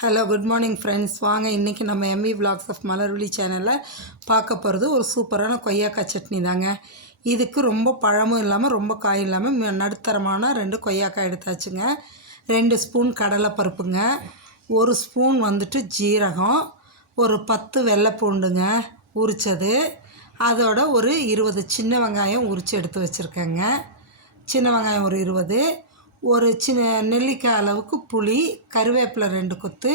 Hello good morning friends. வாங்க இன்றைக்கி நம்ம எம்வி விலாக்ஸ் ஆஃப் மலர்விழி சேனலில் பார்க்க போகிறது ஒரு சூப்பரான கொய்யாக்காய் சட்னி தாங்க. இதுக்கு ரொம்ப பழமும் இல்லாமல் ரொம்ப காயும் இல்லாமல் நடுத்தரமான 2 கொய்யாக்காய் எடுத்தாச்சுங்க. 2 ஸ்பூன் கடலை பருப்புங்க, 1 ஸ்பூன் வந்துட்டு ஜீரகம், ஒரு 10 வெள்ளை பூண்டுங்க உரித்தது, அதோட ஒரு 20 சின்ன வெங்காயம் உரித்து எடுத்து வச்சுருக்கேங்க. சின்ன வெங்காயம் ஒரு 20, ஒரு சின்ன நெல்லிக்காய் அளவுக்கு புளி, கருவேப்பிலை 2 கொத்து,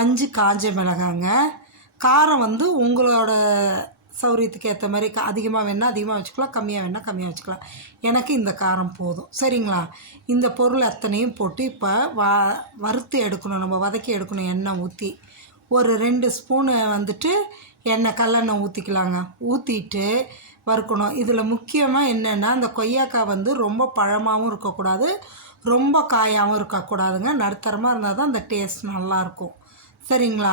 5 காஞ்ச மிளகாங்க. காரம் வந்து உங்களோட சௌரியத்துக்கு ஏற்ற மாதிரி அதிகமாக வேணால் அதிகமாக வச்சுக்கலாம், கம்மியாக வேணால் கம்மியாக வச்சுக்கலாம். எனக்கு இந்த காரம் போதும். சரிங்களா? இந்த பொருள் அத்தனையும் போட்டு இப்போ வறுத்து எடுக்கணும், நம்ம வதக்கி எடுக்கணும். எண்ணெய் ஊற்றி ஒரு 2 ஸ்பூனு வந்துட்டு எண்ணெய் கல்லெண்ணெய் ஊற்றிக்கலாங்க. ஊற்றிட்டு வறுக்கணும். இதில் முக்கியமாக என்னென்னா, அந்த கொய்யாக்காய் வந்து ரொம்ப பழமாகவும் இருக்கக்கூடாது, ரொம்ப காயாகவும் இருக்கக்கூடாதுங்க. நடுத்தரமாக இருந்தால் தான் அந்த டேஸ்ட் நல்லாயிருக்கும். சரிங்களா?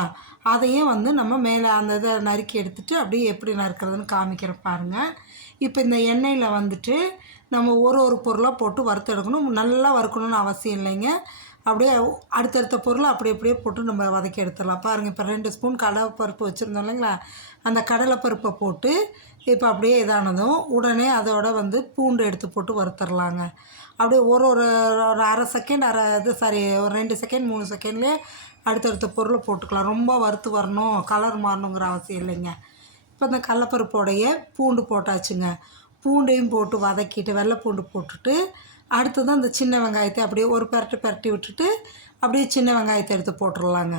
அதையும் வந்து நம்ம மேலே அந்த இதை நறுக்கி எடுத்துகிட்டு அப்படியே எப்படி நறுக்கிறதுன்னு காமிக்கிறேன் பாருங்கள். இப்போ இந்த எண்ணெயில் வந்துட்டு நம்ம ஒரு பொருளாக போட்டு வறுத்து எடுக்கணும். நல்லா வறுக்கணும்னு அவசியம் இல்லைங்க. அப்படியே அடுத்தடுத்த பொருளை அப்படியே போட்டு நம்ம வதக்கி எடுத்துடலாம். பாருங்கள், இப்போ 2 ஸ்பூன் கடலைப்பருப்பு வச்சுருந்தோம் இல்லைங்களா, அந்த கடலைப்பருப்பை போட்டு இப்போ அப்படியே இதானதும் உடனே அதோட வந்து பூண்டு எடுத்து போட்டு வறுத்துடலாங்க. அப்படியே ஒரு அரை செகண்ட் ஒரு 2 செகண்ட் 3 செகண்ட்லேயே அடுத்தடுத்த பொருளை போட்டுக்கலாம். ரொம்ப வறுத்து வரணும், கலர் மாறணுங்கிற அவசியம் இல்லைங்க. இப்போ இந்த கடலைப்பருப்போடைய பூண்டு போட்டாச்சுங்க. பூண்டையும் போட்டு வதக்கிட்டு வெள்ளை பூண்டு போட்டுட்டு அடுத்தது அந்த சின்ன வெங்காயத்தை அப்படியே ஒரு பெரட்டி விட்டுட்டு அப்படியே சின்ன வெங்காயத்தை எடுத்து போட்டுடலாங்க.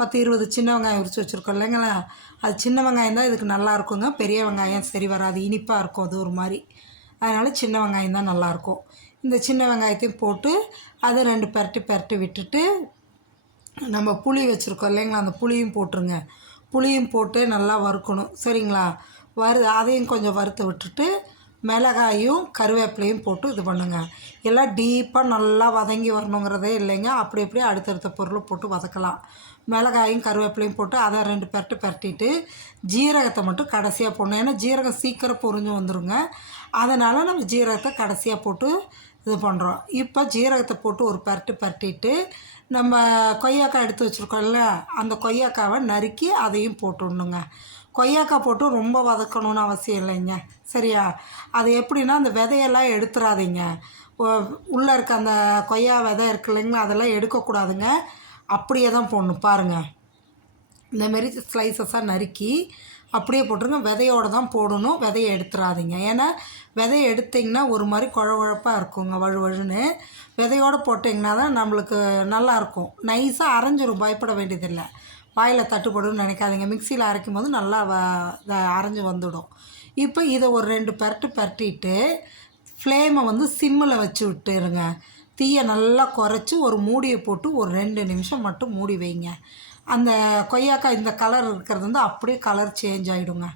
10-20 சின்ன வெங்காயம் உரித்து வச்சுருக்கோம் இல்லைங்களா, அது சின்ன வெங்காயம் தான் இதுக்கு நல்லா இருக்குங்க. பெரிய வெங்காயம் சரி வராது, இனிப்பாக இருக்கும் அது ஒரு மாதிரி. அதனால் சின்ன வெங்காயம் தான் நல்லாயிருக்கும். இந்த சின்ன வெங்காயத்தையும் போட்டு அதை 2 பெரட்டி விட்டுட்டு நம்ம புளி வச்சுருக்கோம் இல்லைங்களா, அந்த புளியும் போட்டுருங்க. புளியும் போட்டு நல்லா வறுக்கணும். சரிங்களா? அதையும் கொஞ்சம் வறுத்து விட்டுட்டு மிளகாயும் கருவேப்பிலையும் போட்டு இது பண்ணுங்க. எல்லாம் டீப்பாக நல்லா வதங்கி வரணுங்கிறதே இல்லைங்க. அப்படியே அடுத்தடுத்த பொருளை போட்டு வதக்கலாம். மிளகாயும் கருவேப்பிலையும் போட்டு அதை 2 பெரட்டிட்டு ஜீரகத்தை மட்டும் கடைசியாக போடணும். ஏன்னா ஜீரகம் சீக்கிரம் பொரிஞ்சு வந்துடுங்க. அதனால் நம்ம ஜீரகத்தை கடைசியாக போட்டு இது பண்ணுறோம். இப்போ ஜீரகத்தை போட்டு ஒரு பெரட்டிட்டு நம்ம கொய்யாக்காய் எடுத்து வச்சுருக்கோம்ல, அந்த கொய்யாக்காவை நறுக்கி அதையும் போட்டுடணுங்க. கொய்யாக்காய் போட்டு ரொம்ப வதக்கணும்னு அவசியம் இல்லைங்க. சரியா? அது எப்படின்னா, அந்த விதையெல்லாம் எடுத்துடாதீங்க. உள்ளே இருக்க அந்த கொய்யா விதை இருக்கு இல்லைங்களா, அதெல்லாம் எடுக்கக்கூடாதுங்க. அப்படியே தான் போடணும். பாருங்கள், இந்தமாரி ஸ்லைசஸாக நறுக்கி அப்படியே போட்டுருங்க. விதையோடு தான் போடணும், விதையை எடுத்துடாதீங்க. ஏன்னா விதையை எடுத்திங்கன்னா ஒரு மாதிரி குழப்பாக இருக்குங்க, வழுன்னு. விதையோடு போட்டிங்கன்னா தான் நம்மளுக்கு நல்லாயிருக்கும். நைஸாக அரைஞ்சிரும், பயப்பட வேண்டியதில்லை. வாயில் தட்டுப்படுன்னு நினைக்காதீங்க. மிக்சியில் அரைக்கும் போது நல்லா அரைஞ்சி வந்துடும். இப்போ இதை ஒரு 2 பெரட்டிட்டு ஃப்ளேமை வந்து சிம்மில் வச்சு விட்டுருங்க. தீயை நல்லா குறைச்சி ஒரு மூடியை போட்டு ஒரு 2 நிமிஷம் மட்டும் மூடி வைங்க. அந்த கொய்யாக்காய் இந்த கலர் இருக்கிறது வந்து அப்படியே கலர் சேஞ்ச் ஆகிடுங்க.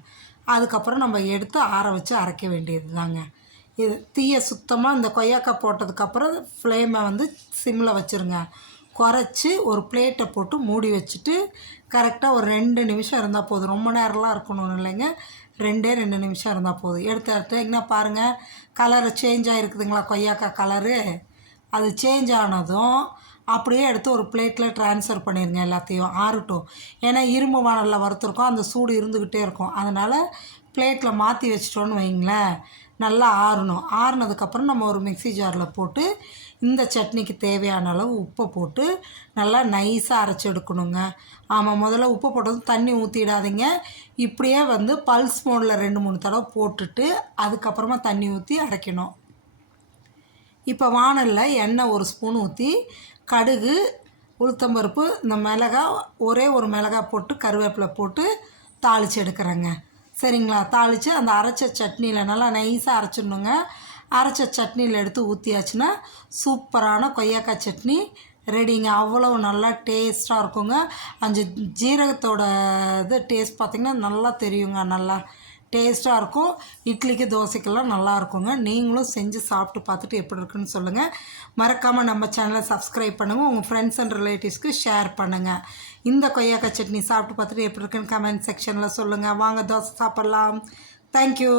அதுக்கப்புறம் நம்ம எடுத்து ஆற வச்சு அரைக்க வேண்டியது தாங்க. இது தீயை சுத்தமாக இந்த கொய்யாக்காய் போட்டதுக்கப்புறம் ஃப்ளேமை வந்து சிம்மில் வச்சுருங்க. குறைச்சி ஒரு பிளேட்டை போட்டு மூடி வச்சுட்டு கரெக்டாக ஒரு 2 நிமிஷம் இருந்தால் போதும். ரொம்ப நேரம்லாம் இருக்கணும்னு இல்லைங்க, 2 நிமிஷம் இருந்தால் போதும். எடுத்துட்டிங்கன்னா பாருங்கள், கலரு சேஞ்ச் ஆகிருக்குதுங்களா கொய்யாக்காய் கலரு. அது சேஞ்ச் ஆனதும் அப்படியே எடுத்து ஒரு பிளேட்டில் ட்ரான்ஸ்ஃபர் பண்ணிடுங்க. எல்லாத்தையும் ஆறட்டும். ஏன்னா இரும்பு வானலில் வறுத்துருக்கோம், அந்த சூடு இருந்துக்கிட்டே இருக்கும். அதனால் பிளேட்டில் மாற்றி வச்சிட்டோன்னு வைங்களேன், நல்லா ஆறணும். ஆறுனதுக்கப்புறம் நம்ம ஒரு மிக்ஸி ஜாரில் போட்டு இந்த சட்னிக்கு தேவையான அளவு உப்பை போட்டு நல்லா நைஸாக அரைச்சி எடுக்கணுங்க. ஆமாம், முதல்ல உப்பு போட்டதும் தண்ணி ஊற்றிடாதீங்க. இப்படியே வந்து பல்ஸ் மோடில் 2-3 தடவை போட்டுட்டு அதுக்கப்புறமா தண்ணி ஊற்றி அரைக்கணும். இப்போ வானலில் எண்ணெய் 1 ஸ்பூன் ஊற்றி கடுகு, உளுத்தம்பருப்பு, இந்த மிளகாய் ஒரே ஒரு மிளகாய் போட்டு கருவேப்பிலை போட்டு தாளித்து எடுக்கிறேங்க. சரிங்களா? தாளித்து அந்த அரைச்ச சட்னியில் நல்லா நைஸாக அரைச்சிடணுங்க. அரைச்ச சட்னியில் எடுத்து ஊற்றியாச்சுன்னா சூப்பரான கொய்யாக்காய் சட்னி ரெடிங்க. அவ்வளோ நல்லா டேஸ்ட்டாக இருக்குங்க. அந்த ஜீரகத்தோட இது டேஸ்ட் பார்த்திங்கன்னா நல்லா தெரியுங்க. நல்லா டேஸ்ட்டாக இருக்கும். இட்லிக்கு தோசைக்கெல்லாம் நல்லா இருக்குங்க. நீங்களும் செஞ்சு சாப்பிட்டு பார்த்துட்டு எப்படி இருக்குன்னு சொல்லுங்கள். மறக்காமல் நம்ம சேனலை சப்ஸ்கிரைப் பண்ணுங்கள். உங்கள் ஃப்ரெண்ட்ஸ் அண்ட் ரிலேட்டிவ்ஸ்க்கு ஷேர் பண்ணுங்கள். இந்த கொய்யாக்காய் சட்னி சாப்பிட்டு பார்த்துட்டு எப்படி இருக்குன்னு கமெண்ட் செக்ஷனில் சொல்லுங்கள். வாங்க தோசை சாப்பிட்லாம். தேங்க்யூ.